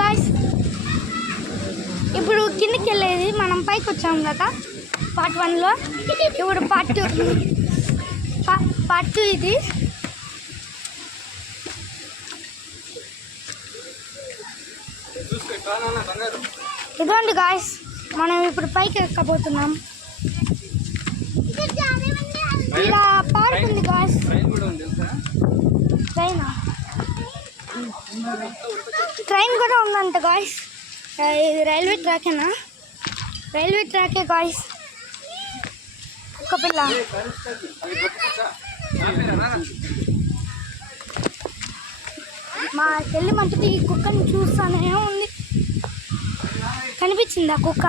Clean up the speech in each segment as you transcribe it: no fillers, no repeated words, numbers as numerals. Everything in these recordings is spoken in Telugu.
గాయ్స్, ఇప్పుడు కిందికి వెళ్ళేది మనం పైకి వచ్చాం కదా పార్ట్ 1లో. ఇప్పుడు పార్ట్ 2 ఇది. ఇదిగోండి గాయ్స్, మనం ఇప్పుడు పైకి ఎక్కబోతున్నాం. ఇలా పార్క్ ఉంది గాయ్స్. ట్రైన్ కూడా ఉందంట గాయ్స్. ఇది రైల్వే ట్రాకేనా? రైల్వే ట్రాకే గాయ్స్. కుక్క పిల్ల మా చెల్లి మంచిది ఈ కుక్కని చూస్తానే ఉంది. కనిపించిందా కుక్క?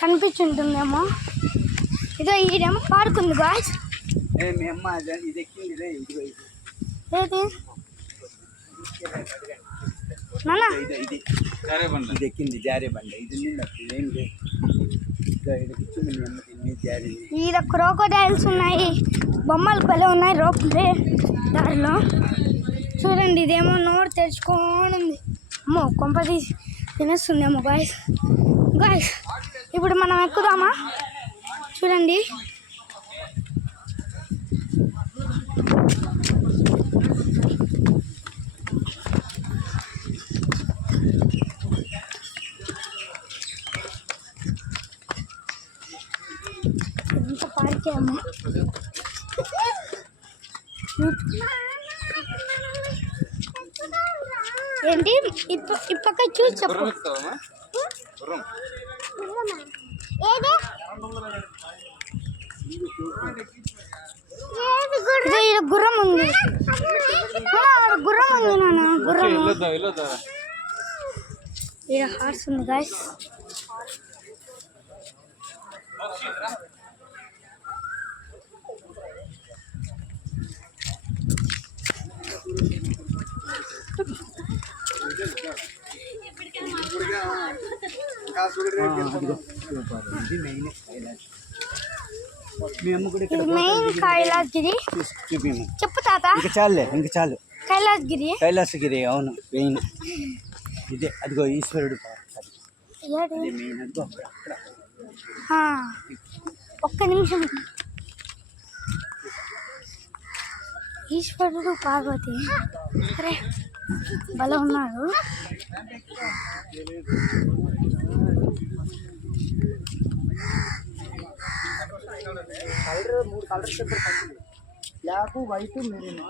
కనిపించుంటుందేమో. ఇదో ఈడేమో పార్క్ ఉంది గాయ్స్. ఏది నాన్న? ఈడ క్రోకోడైల్స్ ఉన్నాయి, బొమ్మలు భలే ఉన్నాయి రోప్లే దారిలో. చూడండి, ఇదేమో నోరు తెరుచుకొని ఉంది. అమ్మో, కొంప తీసి తినేస్తుందేమో గాయ్స్. గాయ్స్, ఇప్పుడు మనం ఎక్కుదామా? చూడండి, ఎంత పార్కే అమ్మా. ఏంటి ఈ పక్క చూసి చెప్పు. గుర్రం ఉంది, గుర్రం ఉంది నాన్న. గుర్రం, హార్స్ ఉంది గాయ్స్. మెయిన్ కైలాసగిరి. చెప్పు తాత. చాలు కైలాసగిరి. అవును, మెయిన్ ఇదే. అదిగో ఈశ్వరుడు. ఒక్క నిమిషం. ఈశ్వరుడు పార్వతి అరే భలే ఉన్నారు. Colour 3 colours black, white, maroon.